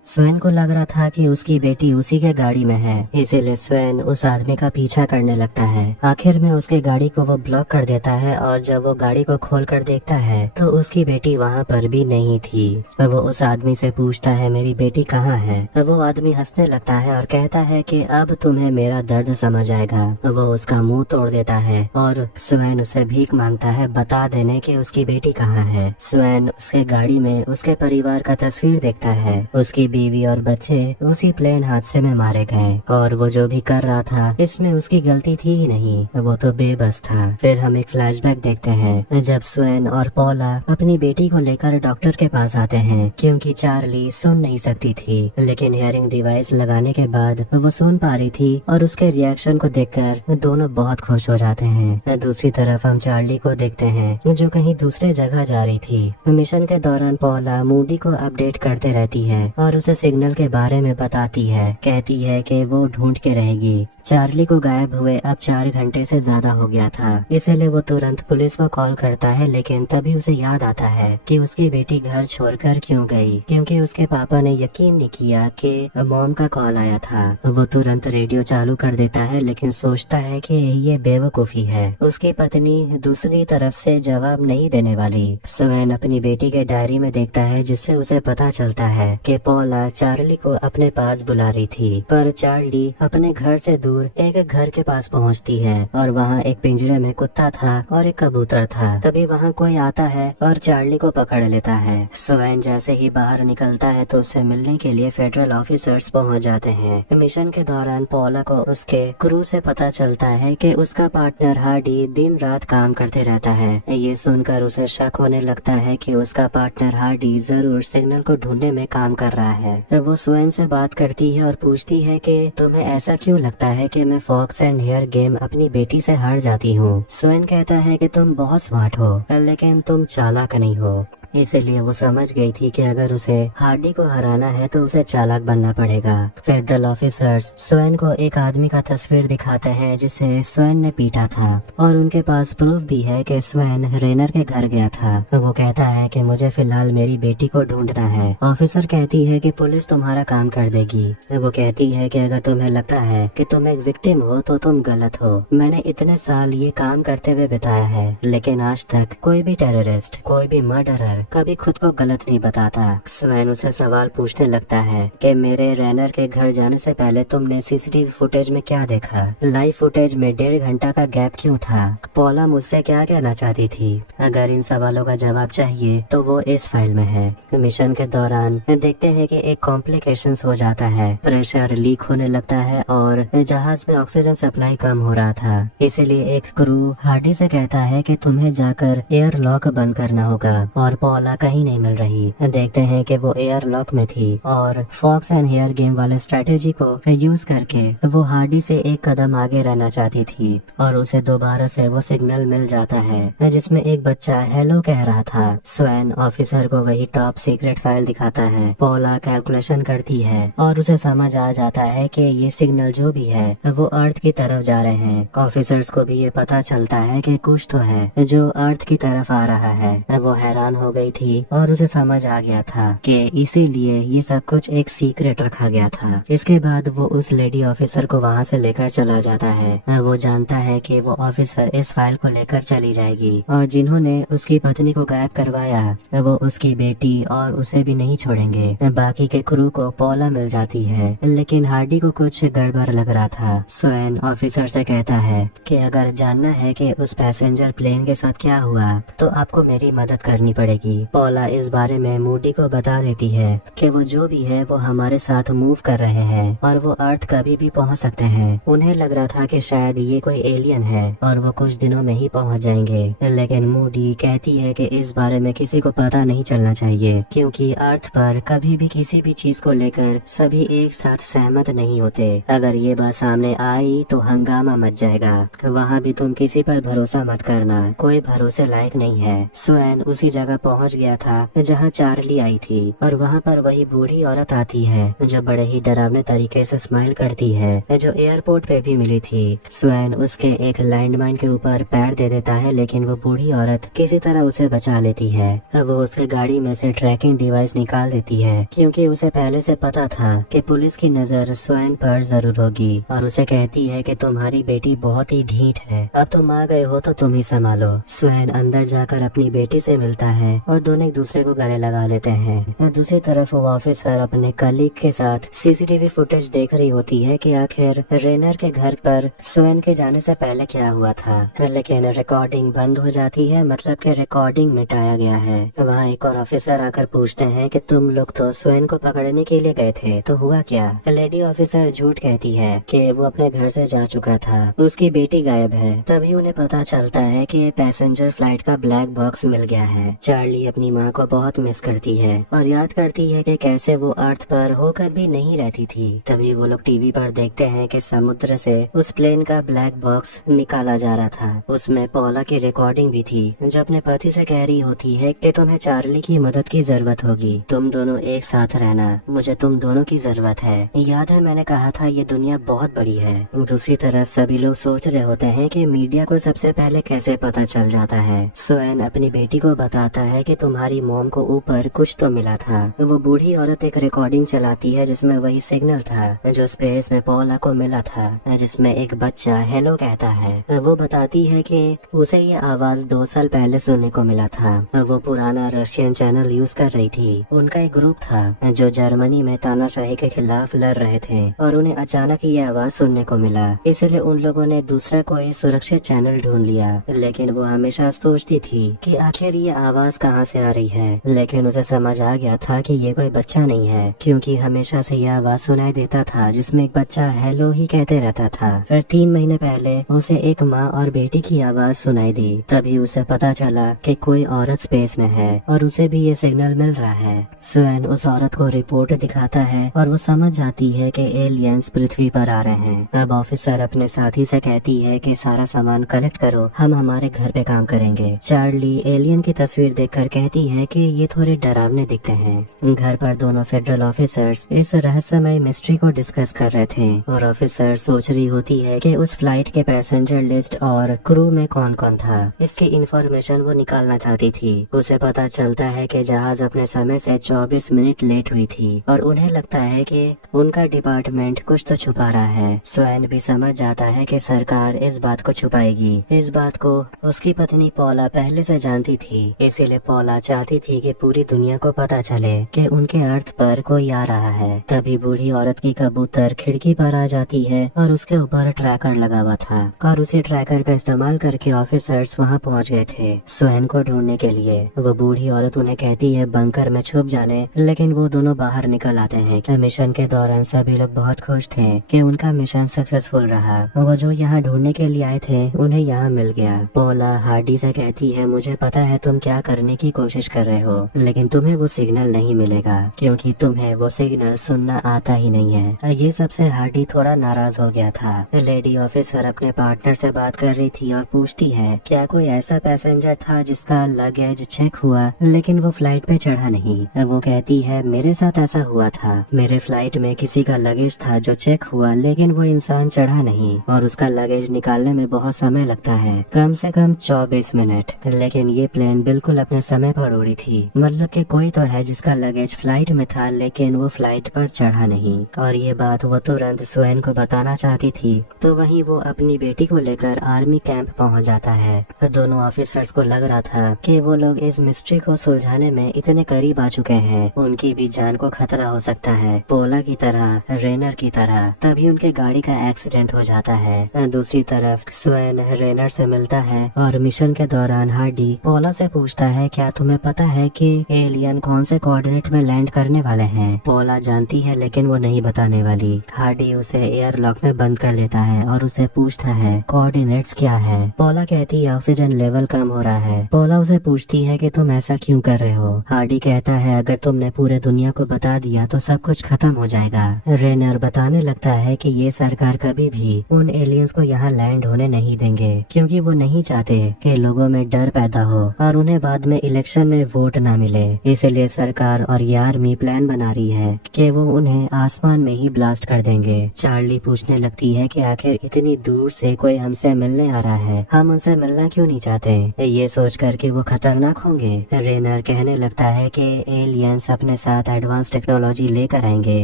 स्वेन को लग रहा था कि उसकी बेटी उसी के गाड़ी में है, इसीलिए स्वेन उस आदमी का पीछा करने लगता है। आखिर में उसके गाड़ी को वो ब्लॉक कर देता है और जब वो गाड़ी को खोलकर देखता है तो उसकी बेटी वहाँ पर भी नहीं थी। वो उस आदमी से पूछता है मेरी बेटी कहाँ है। वो आदमी हंसने लगता है और कहता है कि अब तुम्हें मेरा दर्द समझ आएगा। वो उसका मुंह तोड़ देता है और स्वेन उसे भीख मांगता है बता देने कि उसकी बेटी कहाँ है। स्वेन उसके गाड़ी में उसके परिवार का तस्वीर देखता है। उसकी बीवी और बच्चे उसी प्लेन हादसे में मारे गए और वो जो भी कर रहा था इसमें उसकी गलती थी ही नहीं, वो तो बेबस था। फिर हम एक फ्लैशबैक देखते हैं जब स्वेन और पॉला अपनी बेटी को लेकर डॉक्टर के पास आते हैं, क्योंकि चार्ली सुन नहीं सकती थी, लेकिन हियरिंग डिवाइस लगाने के बाद वो सुन पा रही थी और उसके रिएक्शन को देखकर दोनों बहुत खुश हो जाते हैं। दूसरी तरफ हम चार्ली को देखते हैं जो कहीं दूसरे जगह जा रही थी। मिशन के दौरान पॉला मूडी को अपडेट करते रहती है और उसे सिग्नल के बारे में बताती है, कहती है कि वो ढूंढ के रहेगी। चार्ली को गायब हुए अब 4 घंटे से ज्यादा हो गया था, इसलिए वो तुरंत पुलिस को कॉल करता है, लेकिन तभी उसे याद आता है कि उसकी बेटी घर छोड़कर क्यों गई, क्योंकि उसके पापा ने यकीन नहीं किया कि मॉम का कॉल आया था। वो तुरंत रेडियो चालू कर देता है, लेकिन सोचता है कि ये बेवकूफी है, उसकी पत्नी दूसरी तरफ से जवाब नहीं देने वाली। स्वेन अपनी बेटी के डायरी में देखता है जिससे उसे पता चलता है कि पॉला चार्ली को अपने पास बुला रही थी, पर चार्ली अपने घर से दूर एक घर के पास पहुंचती है और वहां एक पिंजरे में कुत्ता था और एक कबूतर था। तभी वहां कोई आता है और चार्ली को पकड़ लेता है। स्वेन जैसे ही बाहर निकलता है तो उससे मिलने के लिए फेडरल ऑफिसर्स पहुंच जाते हैं। मिशन के दौरान पॉला को उसके क्रू से पता चलता है कि उसका पार्टनर हार्डी दिन रात काम करते रहता है। ये सुनकर उसे शक होने लगता है कि उसका पार्टनर हार्डी जरूर सिग्नल को ढूंढने में काम कर रहा है। वो स्वेन से बात करती है और पूछती है कि तुम्हें ऐसा क्यों लगता है कि मैं फॉक्स एंड हेयर गेम अपनी बेटी से हार जाती हूँ। स्वेन कहता है कि तुम बहुत स्मार्ट हो, लेकिन तुम चालाक नहीं हो। इसलिए वो समझ गई थी कि अगर उसे हार्डी को हराना है तो उसे चालाक बनना पड़ेगा। फेडरल ऑफिसर्स स्वेन को एक आदमी का तस्वीर दिखाते हैं जिसे स्वेन ने पीटा था और उनके पास प्रूफ भी है कि स्वेन रेनर के घर गया था। वो कहता है कि मुझे फिलहाल मेरी बेटी को ढूंढना है। ऑफिसर कहती है कि पुलिस तुम्हारा काम कर देगी। वो कहती है कि अगर तुम्हें लगता है कि तुम एक विक्टिम हो तो तुम गलत हो। मैंने इतने साल ये काम करते हुए बिताया है, लेकिन आज तक कोई भी टेररिस्ट, कोई भी मर्डरर कभी खुद को गलत नहीं बताता। स्वेन उसे सवाल पूछने लगता है कि मेरे रेनर के घर जाने से पहले तुमने सीसीटीवी फुटेज में क्या देखा? लाइव फुटेज में 1.5 घंटा का गैप क्यों था? पॉला मुझसे क्या कहना चाहती थी? अगर इन सवालों का जवाब चाहिए तो वो इस फाइल में है। मिशन के दौरान देखते हैं कि एक कॉम्प्लिकेशंस हो जाता है, प्रेशर लीक होने लगता है और जहाज में ऑक्सीजन सप्लाई कम हो रहा था। इसीलिए एक क्रू हार्डी से कहता है कि तुम्हें जाकर एयर लॉक बंद करना होगा और पॉला कहीं नहीं मिल रही। देखते हैं कि वो एयरलॉक में थी और फॉक्स एंड हेयर गेम वाले स्ट्रेटेजी को यूज करके वो हार्डी से एक कदम आगे रहना चाहती थी और उसे दोबारा से वो सिग्नल मिल जाता है जिसमें एक बच्चा हेलो कह रहा था। स्वैन ऑफिसर को वही टॉप सीक्रेट फाइल दिखाता है। पॉला कैलकुलेशन करती है और उसे समझ आ जाता है कि ये सिग्नल जो भी है वो अर्थ की तरफ जा रहे हैं। ऑफिसर्स को भी ये पता चलता है कि कुछ तो है जो अर्थ की तरफ आ रहा है। वो हैरान हो गई थी और उसे समझ आ गया था कि इसीलिए ये सब कुछ एक सीक्रेट रखा गया था। इसके बाद वो उस लेडी ऑफिसर को वहाँ से लेकर चला जाता है। वो जानता है कि वो ऑफिसर इस फाइल को लेकर चली जाएगी और जिन्होंने उसकी पत्नी को गायब करवाया वो उसकी बेटी और उसे भी नहीं छोड़ेंगे। बाकी के क्रू को पॉला मिल जाती है, लेकिन हार्डी को कुछ गड़बड़ लग रहा था। स्वैन ऑफिसर से कहता है कि अगर जानना है कि उस पैसेंजर प्लेन के साथ क्या हुआ तो आपको मेरी मदद करनी पड़ेगी। पॉला इस बारे में मूडी को बता देती है कि वो जो भी है वो हमारे साथ मूव कर रहे हैं और वो अर्थ कभी भी पहुंच सकते हैं। उन्हें लग रहा था कि शायद ये कोई एलियन है और वो कुछ दिनों में ही पहुंच जाएंगे, लेकिन मूडी कहती है कि इस बारे में किसी को पता नहीं चलना चाहिए क्योंकि अर्थ पर कभी भी किसी भी चीज को लेकर सभी एक साथ सहमत नहीं होते। अगर ये बात सामने आई तो हंगामा मच जाएगा। वहाँ भी तुम किसी पर भरोसा मत करना, कोई भरोसे लायक नहीं है। स्वैन उसी जगह पहुँच गया था जहाँ चार्ली आई थी और वहाँ पर वही बूढ़ी औरत आती है जो बड़े ही डरावने तरीके से स्माइल करती है, जो एयरपोर्ट पे भी मिली थी। स्वैन उसके एक लैंडमाइन के ऊपर पैर दे देता है, लेकिन वो बूढ़ी औरत किसी तरह उसे बचा लेती है। वो उसके गाड़ी में से ट्रैकिंग डिवाइस निकाल देती है क्योंकि उसे पहले से पता था कि पुलिस की नजर स्वैन पर जरूर होगी और उसे कहती है कि तुम्हारी बेटी बहुत ही ढीठ है, अब तुम आ गए हो तो तुम ही संभालो। स्वैन अंदर जाकर अपनी बेटी से मिलता है और दोनों एक दूसरे को गले लगा लेते हैं। दूसरी तरफ वो ऑफिसर अपने कलीग के साथ सीसीटीवी फुटेज देख रही होती है कि आखिर रेनर के घर पर स्वैन के जाने से पहले क्या हुआ था, लेकिन रिकॉर्डिंग बंद हो जाती है, मतलब कि रिकॉर्डिंग मिटाया गया है। वहाँ एक और ऑफिसर आकर पूछते हैं कि तुम लोग तो स्वैन को पकड़ने के लिए गए थे, तो हुआ क्या? लेडी ऑफिसर झूठ कहती है कि वो अपने घर से जा चुका था, उसकी बेटी गायब है। तभी उन्हें पता चलता है कि पैसेंजर फ्लाइट का ब्लैक बॉक्स मिल गया है। चार्ली अपनी माँ को बहुत मिस करती है और याद करती है कि कैसे वो अर्थ पर होकर भी नहीं रहती थी। तभी वो लोग टीवी पर देखते हैं कि समुद्र से उस प्लेन का ब्लैक बॉक्स निकाला जा रहा था। उसमें पॉला की रिकॉर्डिंग भी थी जो अपने पति से कह रही होती है कि तुम्हें चार्ली की मदद की जरूरत होगी, तुम दोनों एक साथ रहना, मुझे तुम दोनों की जरूरत है। याद है मैंने कहा था ये दुनिया बहुत बड़ी है। दूसरी तरफ सभी लोग सोच रहे होते हैं कि मीडिया को सबसे पहले कैसे पता चल जाता है। स्वैन अपनी बेटी को बताता है कि तुम्हारी मॉम को ऊपर कुछ तो मिला था। वो बूढ़ी औरत एक रिकॉर्डिंग चलाती है जिसमें वही सिग्नल था जो स्पेस में पॉला को मिला था, जिसमें एक बच्चा हेलो कहता है। वो बताती है कि उसे ये आवाज 2 साल पहले सुनने को मिला था। वो पुराना रशियन चैनल यूज कर रही थी। उनका एक ग्रुप था जो जर्मनी में तानाशाही के खिलाफ लड़ रहे थे और उन्हें अचानक ये आवाज सुनने को मिला, इसलिए उन लोगों ने दूसरा कोई सुरक्षित चैनल ढूंढ लिया। लेकिन वो हमेशा सोचती थी कि आखिर ये आवाज कहाँ से आ रही है, लेकिन उसे समझ आ गया था कि ये कोई बच्चा नहीं है क्योंकि हमेशा से ये आवाज सुनाई देता था जिसमें एक बच्चा हेलो ही कहते रहता था। फिर 3 महीने पहले उसे एक माँ और बेटी की आवाज सुनाई दी। तभी उसे पता चला कि कोई औरत स्पेस में है और उसे भी ये सिग्नल मिल रहा है। स्वैन उस औरत को रिपोर्ट दिखाता है और वो समझ जाती है कि एलियंस पृथ्वी पर आ रहे हैं। अब ऑफिसर अपने साथी से कहती है कि सारा सामान कलेक्ट करो, हम हमारे घर पे काम करेंगे। चार्ली एलियन की तस्वीर देखकर कहती है कि ये थोड़े डरावने दिखते हैं। घर पर दोनों फेडरल ऑफिसर्स इस रहस्यमय मिस्ट्री को डिस्कस कर रहे थे और ऑफिसर सोच रही होती है कि उस फ्लाइट के पैसेंजर लिस्ट और क्रू में कौन कौन था। इसकी इंफॉर्मेशन वो निकालना चाहती थी। उसे पता चलता है कि जहाज अपने समय से 24 मिनट लेट हुई थी और उन्हें लगता है कि उनका डिपार्टमेंट कुछ तो छुपा रहा है। स्वैन भी समझ जाता है कि सरकार इस बात को छुपाएगी। इस बात को उसकी पत्नी पॉला पहले से जानती थी, इसीलिए पॉला चाहती थी कि पूरी दुनिया को पता चले कि उनके अर्थ पर कोई आ रहा है। तभी बूढ़ी औरत की कबूतर खिड़की पर आ जाती है और उसके ऊपर ट्रैकर लगा हुआ था और उसी ट्रैकर का इस्तेमाल करके ऑफिसर्स वहां पहुंच गए थे स्वैन को ढूंढने के लिए। वो बूढ़ी औरत उन्हें कहती है बंकर में छुप जाने, लेकिन वो दोनों बाहर निकल आते हैं। मिशन के दौरान सभी लोग बहुत खुश थे कि उनका मिशन सक्सेसफुल रहा। वो जो यहाँ ढूंढने के लिए आए थे उन्हें यहाँ मिल गया। पॉला हार्डी से कहती है मुझे पता है तुम क्या करने की कोशिश कर रहे हो, लेकिन तुम्हें वो सिग्नल नहीं मिलेगा क्योंकि तुम्हें वो सिग्नल सुनना आता ही नहीं है। ये सबसे हार्डी थोड़ा नाराज हो गया था। लेडी ऑफिसर अपने पार्टनर से बात कर रही थी और पूछती है क्या कोई ऐसा पैसेंजर था जिसका लगेज चेक हुआ लेकिन वो फ्लाइट पे चढ़ा नहीं। वो कहती है मेरे साथ ऐसा हुआ था, मेरे फ्लाइट में किसी का लगेज था जो चेक हुआ लेकिन वो इंसान चढ़ा नहीं और उसका लगेज निकालने में बहुत समय लगता है, कम से कम 24 मिनट। लेकिन ये प्लेन बिल्कुल अपने समय पर उड़ी थी। मतलब कि कोई तो है जिसका लगेज फ्लाइट में था लेकिन वो फ्लाइट पर चढ़ा नहीं। और ये बात वो तुरंत स्वयं को बताना चाहती थी। तो वहीं वो अपनी बेटी को लेकर आर्मी कैंप पहुंच जाता है। दोनों ऑफिसर्स को लग रहा था कि वो लोग इस मिस्ट्री को सुलझाने में इतने करीब आ चुके हैं, उनकी भी जान को खतरा हो सकता है, पोला की तरह, रेनर की तरह। तभी उनके गाड़ी का एक्सीडेंट हो जाता है। दूसरी तरफ स्वयं रेनर से मिलता है और मिशन के दौरान हार्डी पोला से पूछता है क्या तुम्हें पता है कि एलियन कौन से कोऑर्डिनेट में लैंड करने वाले हैं। पोला जानती है लेकिन वो नहीं बताने वाली। हार्डी उसे एयरलॉक में बंद कर देता है और उसे पूछता है कोऑर्डिनेट्स क्या है। पोला कहती है ऑक्सीजन लेवल कम हो रहा है। पोला उसे पूछती है कि तुम ऐसा क्यों कर रहे हो। हार्डी कहता है अगर तुमने पूरे दुनिया को बता दिया तो सब कुछ खत्म हो जाएगा। रेनर बताने लगता है कि ये सरकार कभी भी उन एलियंस को यहाँ लैंड होने नहीं देंगे क्योंकि वो नहीं चाहते कि लोगों में डर पैदा हो और उन्हें बाद में इलेक्शन में वोट ना मिले। इसलिए सरकार और ये आर्मी प्लान बना रही है कि वो उन्हें आसमान में ही ब्लास्ट कर देंगे। चार्ली पूछने लगती है कि आखिर इतनी दूर से कोई हमसे मिलने आ रहा है, हम उनसे मिलना क्यों नहीं चाहते। ये सोच कर कि वो खतरनाक होंगे। रेनर कहने लगता है कि एलियंस अपने साथ एडवांस टेक्नोलॉजी लेकर आएंगे।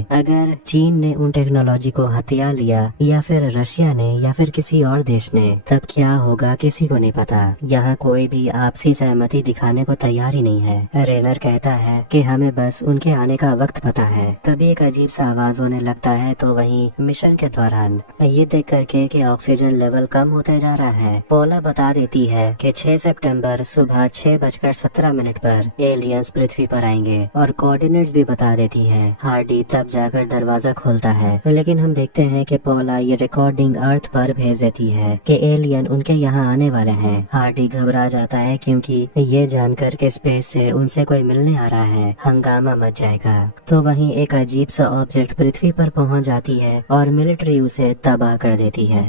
अगर चीन ने उन टेक्नोलॉजी को हथिया लिया या फिर रशिया ने या फिर किसी और देश ने, तब क्या होगा किसी को नहीं पता। यहाँ कोई भी आपसी सहमति दिखाने को तैयार ही नहीं है। रेनर कहता है कि हमें बस उनके आने का वक्त पता है। तभी एक अजीब सा आवाज होने लगता है। तो वहीं मिशन के दौरान ये देख करके कि ऑक्सीजन लेवल कम होते जा रहा है, पोला बता देती है कि 6 सितंबर सुबह 6:17 पर एलियंस पृथ्वी पर आएंगे और कोऑर्डिनेट्स भी बता देती है। हार्डी तब जाकर दरवाजा खोलता है लेकिन हम देखते हैं कि पोला ये रिकॉर्डिंग अर्थ पर भेज देती है कि एलियन उनके यहाँ आने वाले हैं। हार्डी घबरा जाता है क्योंकि ये जानकर के स्पेस से उनसे कोई मिलने आ रहा है, हंगामा मच जाएगा। तो वहीं एक अजीब सा ऑब्जेक्ट पृथ्वी पर पहुंच जाती है और मिलिट्री उसे तबाह कर देती है।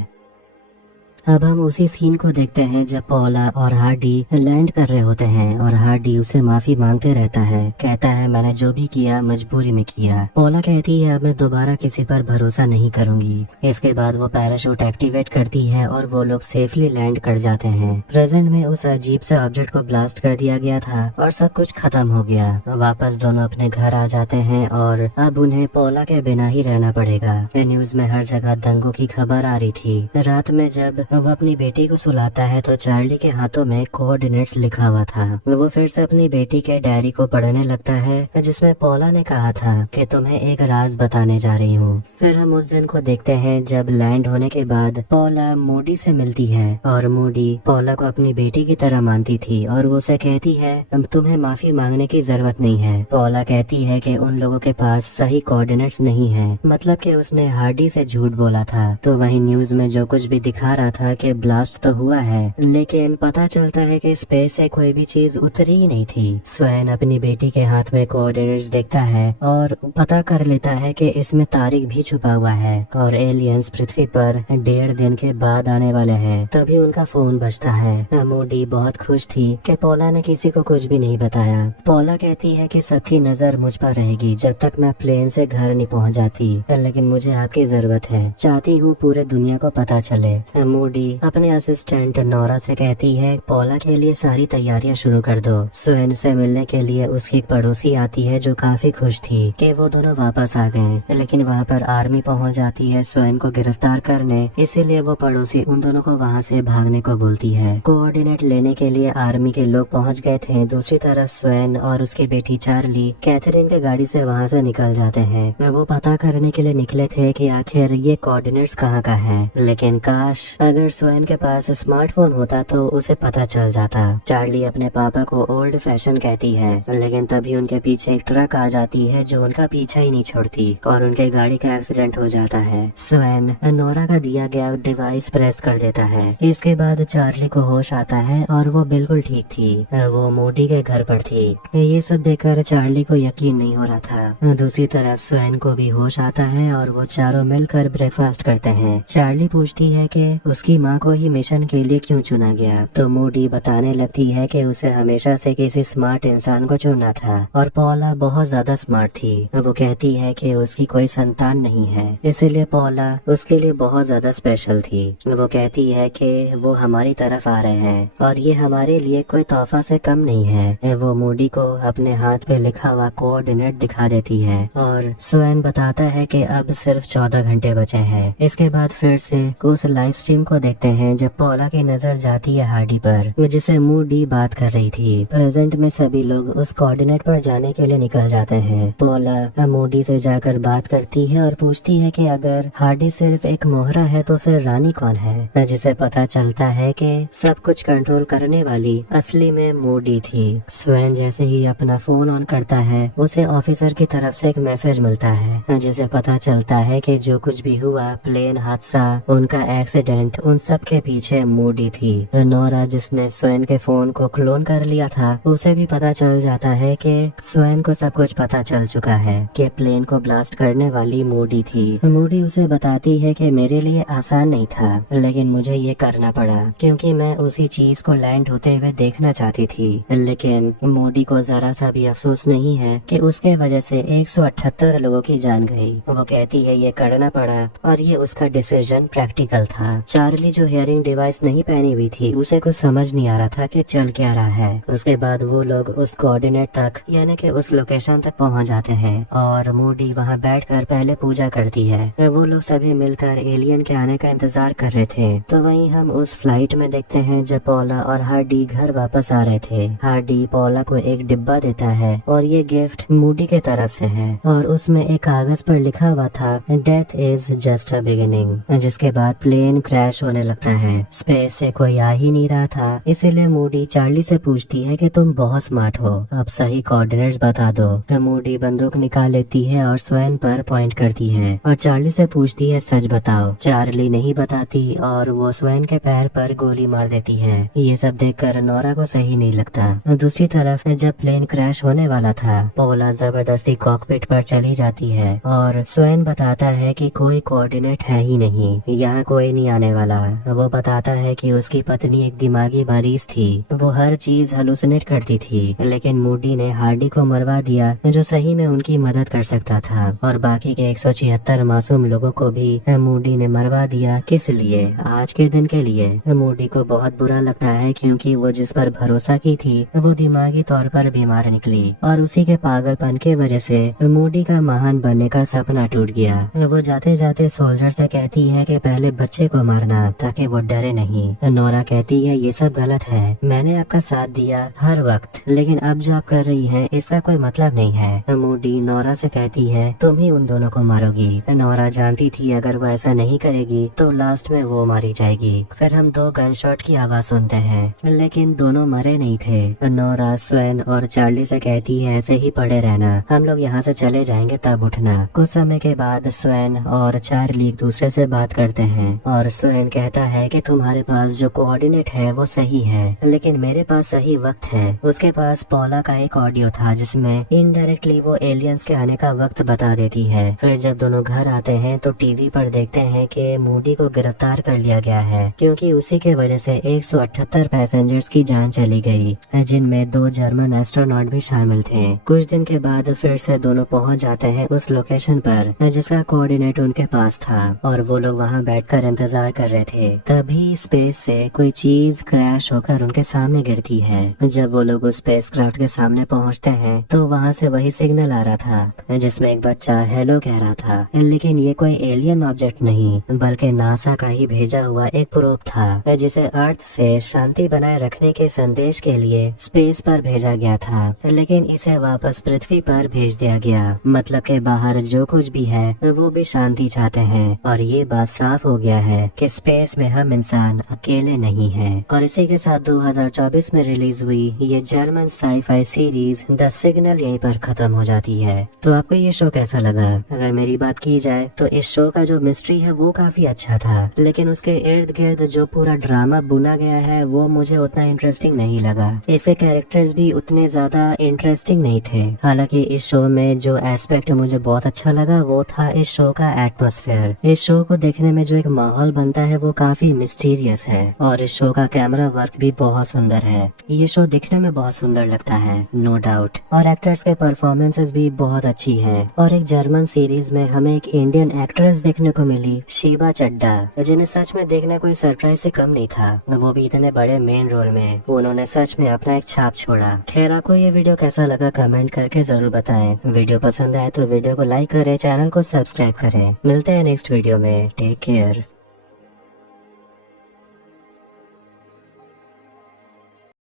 अब हम उसी सीन को देखते हैं जब पोला और हार्डी लैंड कर रहे होते हैं और हार्डी उसे माफी मांगते रहता है। कहता है मैंने जो भी किया मजबूरी में किया। पोला कहती है अब मैं दोबारा किसी पर भरोसा नहीं करूंगी। इसके बाद वो पैराशूट एक्टिवेट करती है और वो लोग सेफली लैंड कर जाते हैं। प्रेजेंट में उस अजीब से ऑब्जेक्ट को ब्लास्ट कर दिया गया था और सब कुछ खत्म हो गया। वापस दोनों अपने घर आ जाते हैं और अब उन्हें पोला के बिना ही रहना पड़ेगा। न्यूज में हर जगह दंगों की खबर आ रही थी। रात में जब वो अपनी बेटी को सुलाता है तो चार्ली के हाथों में कोऑर्डिनेट्स लिखा हुआ था। वो फिर से अपनी बेटी के डायरी को पढ़ने लगता है जिसमें पोला ने कहा था कि तुम्हें एक राज बताने जा रही हूँ। फिर हम उस दिन को देखते हैं जब लैंड होने के बाद पोला मूडी से मिलती है और मूडी पोला को अपनी बेटी की तरह मानती थी और वो उसे कहती है तुम्हें माफी मांगने की जरूरत नहीं है। पोला कहती है कि उन लोगों के पास सही कोऑर्डिनेट्स नहीं है, मतलब कि उसने हार्डी से झूठ बोला था। तो वही न्यूज में जो कुछ भी दिखा रहा था कि ब्लास्ट तो हुआ है लेकिन पता चलता है कि स्पेस से कोई भी चीज उतरी ही नहीं थी। स्वयं अपनी बेटी के हाथ में कोऑर्डिनेट्स देखता है और पता कर लेता है कि इसमें तारीख भी छुपा हुआ है और एलियंस पृथ्वी पर 1.5 दिन के बाद आने वाले हैं। तभी उनका फोन बजता है। मूडी बहुत खुश थी कि पोला ने किसी को कुछ भी नहीं बताया। पोला कहती है कि सबकी नजर मुझ पर रहेगी जब तक मैं प्लेन से घर नहीं पहुंच जाती, लेकिन मुझे आपकी जरूरत है, चाहती हूँ पूरे दुनिया को पता चले। मूडी अपने असिस्टेंट नोरा से कहती है पोला के लिए सारी तैयारियां शुरू कर दो। स्वयं से मिलने के लिए उसकी एक पड़ोसी आती है जो काफी खुश थी कि वो दोनों वापस आ गए, लेकिन वहाँ पर आर्मी पहुँच जाती है स्वयं को गिरफ्तार करने। इसीलिए वो पड़ोसी उन दोनों को वहाँ से भागने को बोलती है। कोऑर्डिनेट लेने के लिए आर्मी के लोग पहुँच गए थे। दूसरी तरफ स्वयं और उसकी बेटी चार्ली कैथरीन के गाड़ी से वहाँ से निकल जाते हैं। वो पता करने के लिए निकले थे कि आखिर ये कोऑर्डिनेट्स कहाँ का है, लेकिन काश अगर अगर स्वयं के पास स्मार्टफोन होता तो उसे पता चल जाता। चार्ली अपने पापा को ओल्ड फैशन कहती है, लेकिन तभी उनके पीछे एक ट्रक आ जाती है जो उनका पीछा ही नहीं छोड़ती और उनके गाड़ी का एक्सीडेंट हो जाता है। स्वयं नोरा का दिया गया डिवाइस प्रेस कर देता है। इसके बाद चार्ली को होश आता है और वो बिल्कुल ठीक थी, वो मोडी के घर पर थी। ये सब देखकर चार्ली को यकीन नहीं हो रहा था। दूसरी तरफ स्वयं को भी होश आता है और वो चारों मिलकर ब्रेकफास्ट करते हैं। चार्ली पूछती है कि उसकी माँ को ही मिशन के लिए क्यों चुना गया, तो मोडी बताने लगती है कि उसे हमेशा से किसी स्मार्ट इंसान को चुनना था और पॉला बहुत ज्यादा स्मार्ट थी। वो कहती है कि उसकी कोई संतान नहीं है, इसीलिए पॉला उसके लिए बहुत ज्यादा स्पेशल थी। वो कहती है कि वो हमारी तरफ आ रहे हैं और ये हमारे लिए कोई तोहफा से कम नहीं है। वो मोडी को अपने हाथ पे लिखा हुआ कोऑर्डिनेट दिखा देती है और स्वयं बताता है कि अब सिर्फ 14 घंटे बचे हैं। इसके बाद फिर से उस लाइव स्ट्रीम को देखते हैं जब पॉला की नजर जाती है हार्डी पर, जिसे मोडी बात कर रही थी। प्रेजेंट में सभी लोग उस कोऑर्डिनेट पर जाने के लिए निकल जाते हैं। पॉला मोडी से जाकर बात करती है और पूछती है कि अगर हार्डी सिर्फ एक मोहरा है तो फिर रानी कौन है, जिसे पता चलता है कि सब कुछ कंट्रोल करने वाली असली में मोडी थी। स्वयं जैसे ही अपना फोन ऑन करता है उसे ऑफिसर की तरफ से एक मैसेज मिलता है, जिसे पता चलता है कि जो कुछ भी हुआ, प्लेन हादसा, उनका एक्सीडेंट, उन सब के पीछे मोडी थी। नोरा जिसने स्वयं के फोन को क्लोन कर लिया था, उसे भी पता चल जाता है कि स्वयं को सब कुछ पता चल चुका है कि प्लेन को ब्लास्ट करने वाली मोडी थी। मोडी उसे बताती है कि मेरे लिए आसान नहीं था, लेकिन मुझे ये करना पड़ा क्योंकि मैं उसी चीज को लैंड होते हुए देखना चाहती थी। लेकिन मोडी को जरा सा भी अफसोस नहीं है कि उसके वजह से 178 लोगों की जान गई। वो कहती है ये करना पड़ा और ये उसका डिसीजन प्रैक्टिकल था। चार्ली जो हियरिंग डिवाइस नहीं पहनी हुई थी, उसे कुछ समझ नहीं आ रहा था कि चल क्या रहा है। उसके बाद वो लोग उस कोऑर्डिनेट तक यानी कि उस लोकेशन तक पहुंच जाते हैं और मोडी वहां बैठकर पहले पूजा करती है। वो लोग सभी मिलकर एलियन के आने का इंतजार कर रहे थे। तो वहीं हम उस फ्लाइट में देखते हैं जब पॉला और हार्डी घर वापस आ रहे थे। हार्डी पॉला को एक डिब्बा देता है और ये गिफ्ट मोडी के तरफ से है और उसमें एक कागज पर लिखा हुआ था death is just a beginning. जिसके बाद प्लेन क्रैश होने लगता है। स्पेस से कोई आ ही नहीं रहा था, इसीलिए मोडी चार्ली से पूछती है कि तुम बहुत स्मार्ट हो, अब सही कोऑर्डिनेट्स बता दो। तो मोडी बंदूक निकाल लेती है और स्वयं पर पॉइंट करती है और चार्ली से पूछती है सच बताओ। चार्ली नहीं बताती और वो स्वयं के पैर पर गोली मार देती है। ये सब देखकर नोरा को सही नहीं लगता। दूसरी तरफ जब प्लेन क्रैश होने वाला था, पॉला जबरदस्ती कॉकपिट पर चली जाती है और स्वयं बताता है कि कोई कोऑर्डिनेट है ही नहीं, यहाँ कोई नहीं आने वाला। वो बताता है कि उसकी पत्नी एक दिमागी मरीज थी, वो हर चीज हेलुसिनेट करती थी, लेकिन मोडी ने हार्डी को मरवा दिया जो सही में उनकी मदद कर सकता था और बाकी के 176 मासूम लोगों को भी मोडी ने मरवा दिया। किस लिए? आज के दिन के लिए। मोडी को बहुत बुरा लगता है क्योंकि वो जिस पर भरोसा की थी वो दिमागी तौर पर बीमार निकली और उसी के पागलपन के वजह से मोडी का महान बनने का सपना टूट गया। वो जाते जाते सोल्जर से कहती है कि पहले बच्चे को मारना ताकि वो डरे नहीं। नोरा कहती है ये सब गलत है, मैंने आपका साथ दिया हर वक्त, लेकिन अब जो आप कर रही हैं इसका कोई मतलब नहीं है। मोडी नोरा से कहती है तुम ही उन दोनों को मारोगी। नोरा जानती थी अगर वो ऐसा नहीं करेगी तो लास्ट में वो मारी जाएगी। फिर हम 2 गन शॉट की आवाज सुनते हैं, लेकिन दोनों मरे नहीं थे। नोरा स्वयं और चार्ली से कहती है ऐसे ही पड़े रहना, हम लोग यहाँ से चले जाएंगे तब उठना। कुछ समय के बाद स्वयं और चार्ली एक दूसरे से बात करते हैं और स्वयं कहता है कि तुम्हारे पास जो कोऑर्डिनेट है वो सही है, लेकिन मेरे पास सही वक्त है। उसके पास पॉला का एक ऑडियो था जिसमें इनडायरेक्टली वो एलियंस के आने का वक्त बता देती है। फिर जब दोनों घर आते हैं तो टीवी पर देखते हैं कि मोडी को गिरफ्तार कर लिया गया है क्योंकि उसी के वजह से 178 पैसेंजर्स की जान चली गई, जिनमें 2 जर्मन एस्ट्रोनॉट भी शामिल थे। कुछ दिन के बाद फिर से दोनों पहुंच जाते हैं उस लोकेशन पर जिसका कोऑर्डिनेट उनके पास था और वो लोग वहां बैठकर इंतजार कर रहे थे। तभी स्पेस से कोई चीज क्रैश होकर उनके सामने गिरती है। जब वो लोग उस स्पेस क्राफ्ट के सामने पहुंचते हैं तो वहां से वही सिग्नल आ रहा था जिसमें एक बच्चा हेलो कह रहा था, लेकिन ये कोई एलियन ऑब्जेक्ट नहीं बल्कि नासा का ही भेजा हुआ एक प्रोब था जिसे अर्थ से शांति बनाए रखने के संदेश के लिए स्पेस पर भेजा गया था, लेकिन इसे वापस पृथ्वी पर भेज दिया गया। मतलब के बाहर जो कुछ भी है वो भी शांति चाहते हैं और ये बात साफ हो गया है कि स्पेस स्पेस में हम इंसान अकेले नहीं हैं। और इसी के साथ 2024 में रिलीज हुई ये German sci-fi series the signal यहीं पर खत्म हो जाती है। तो आपको ये शो कैसा लगा? अगर मेरी बात की जाए तो इस शो का जो मिस्ट्री है वो काफी अच्छा था, लेकिन उसके इर्द गिर्द जो पूरा ड्रामा बुना गया है वो मुझे उतना इंटरेस्टिंग नहीं लगा। इसके कैरेक्टर्स भी उतने ज्यादा इंटरेस्टिंग नहीं थे। हालांकि इस शो में जो एस्पेक्ट मुझे बहुत अच्छा लगा वो था इस शो का एटमॉस्फेयर। इस शो को देखने में जो एक माहौल बनता है वो काफी मिस्टीरियस है और इस शो का कैमरा वर्क भी बहुत सुंदर है। ये शो दिखने में बहुत सुंदर लगता है, नो डाउट, और एक्टर्स के परफॉर्मेंसेस भी बहुत अच्छी हैं। और एक जर्मन सीरीज में हमें एक इंडियन एक्ट्रेस देखने को मिली, शीबा चड्डा, जिन्हें सच में देखना कोई सरप्राइज से कम नहीं था, वो भी इतने बड़े मेन रोल में। उन्होंने सच में अपना एक छाप छोड़ा। खैर, आपको ये वीडियो कैसा लगा कमेंट करके जरूर बताएं। वीडियो पसंद आए तो वीडियो को लाइक करें, चैनल को सब्सक्राइब करें। मिलते हैं नेक्स्ट वीडियो में। Take care.